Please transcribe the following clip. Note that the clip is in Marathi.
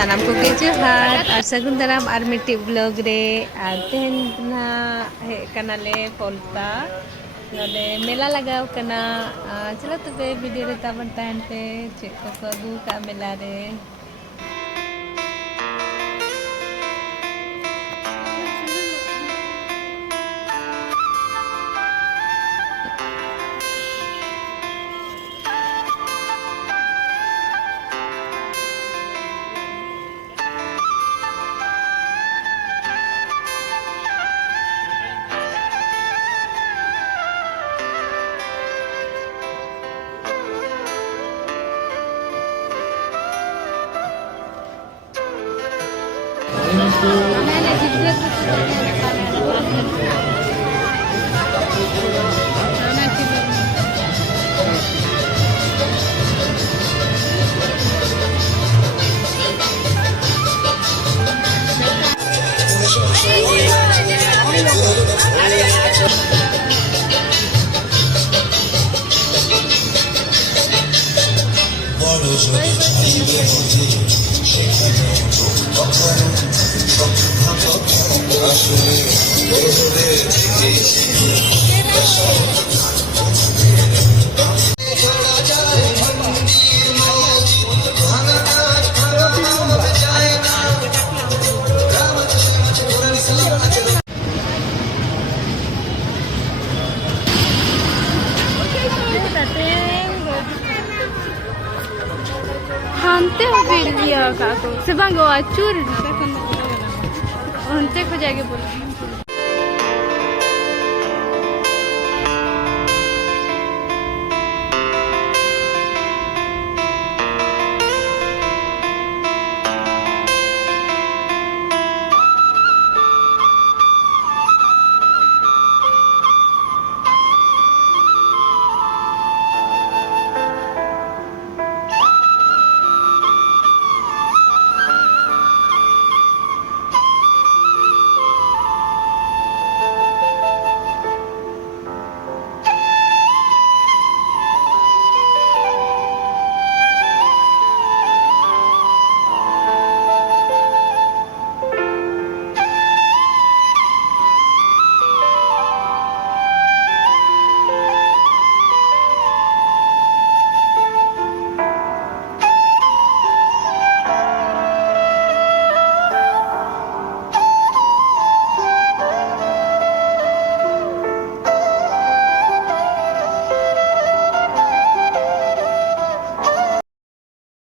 सानाम को के जोहार और सगुन दाराम और मिट्टी ब्लॉग रे और तेहन ना हे कनाले पोलता नोडे मेला लगाव कना चलो तबे वीडियो रे ताबन ताहन पे चेक को अगू का मेला रे Hantu video kakak, sebangga acur, hantu aku jaga bola.